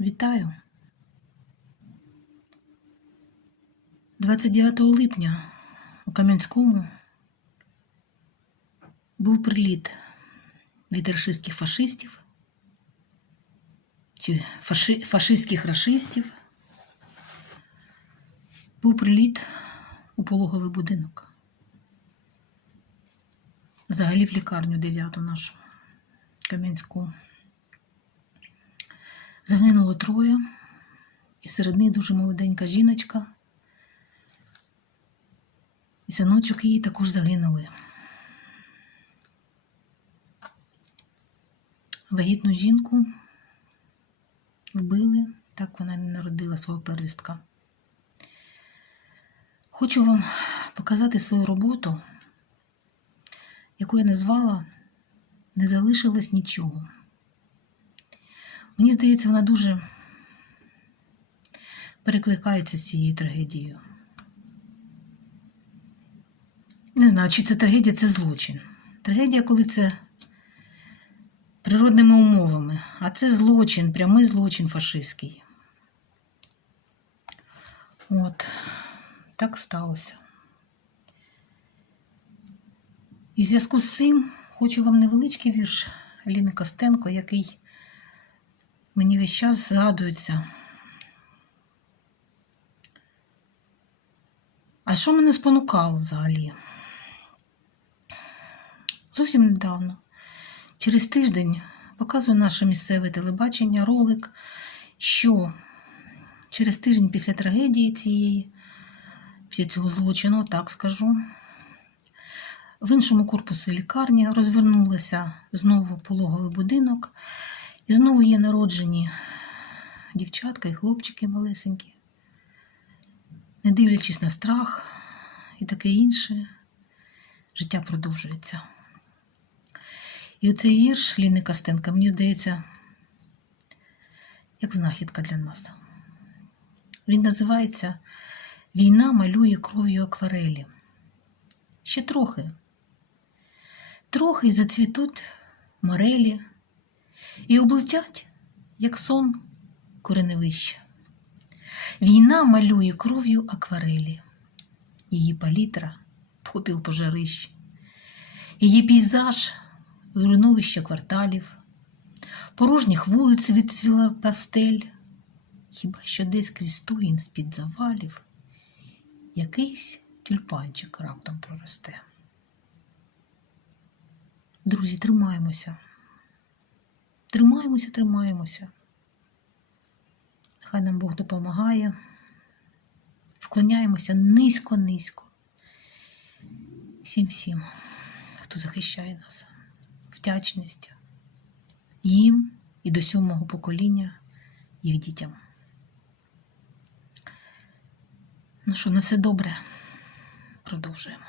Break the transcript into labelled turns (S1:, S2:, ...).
S1: Вітаю. 29 липня у Кам'янському був приліт від рашистських фашистів чи фаши, фашистських рашистів. Був приліт у пологовий будинок. Взагалі в лікарню 9 нашу Кам'янську. Загинуло троє, і серед них дуже молоденька жіночка. І синочок її також загинули. Вагітну жінку вбили, так вона не народила свого первістка. Хочу вам показати свою роботу, яку я назвала Не залишилось нічого. Мені здається, вона дуже перекликається з цією трагедією. Не знаю, чи це трагедія, це злочин. Трагедія, коли це природними умовами, а це злочин, прямий злочин фашистський. От, так сталося. І в зв'язку з цим хочу вам невеличкий вірш Ліни Костенко, який мені весь час згадується. А що мене спонукало взагалі? Зовсім недавно, через тиждень, показує наше місцеве телебачення ролик, що через тиждень після трагедії цієї, після цього злочину, так скажу, в іншому корпусі лікарні розвернулася знову пологовий будинок, і знову є народжені дівчатка і хлопчики малесенькі, не дивлячись на страх і таке інше, життя продовжується. І оцей вірш Ліни Костенка, мені здається, як знахідка для нас. Він називається Війна малює кров'ю акварелі. Ще трохи. Трохи й зацвітуть морелі і облетять, як сон кореневища. Війна малює кров'ю акварелі, її палітра попіл пожарищ, її пейзаж руйновища кварталів, порожніх вулиць відцвіла пастель, хіба що десь крізь стоїн з-під завалів якийсь тюльпанчик раптом проросте. Друзі, тримаємося. Тримаємося, тримаємося. Хай нам Бог допомагає. Вклоняємося низько-низько. Всім всім, хто захищає нас. Вдячність їм і до сьомого покоління їх дітям. Ну що, на все добре. Продовжуємо.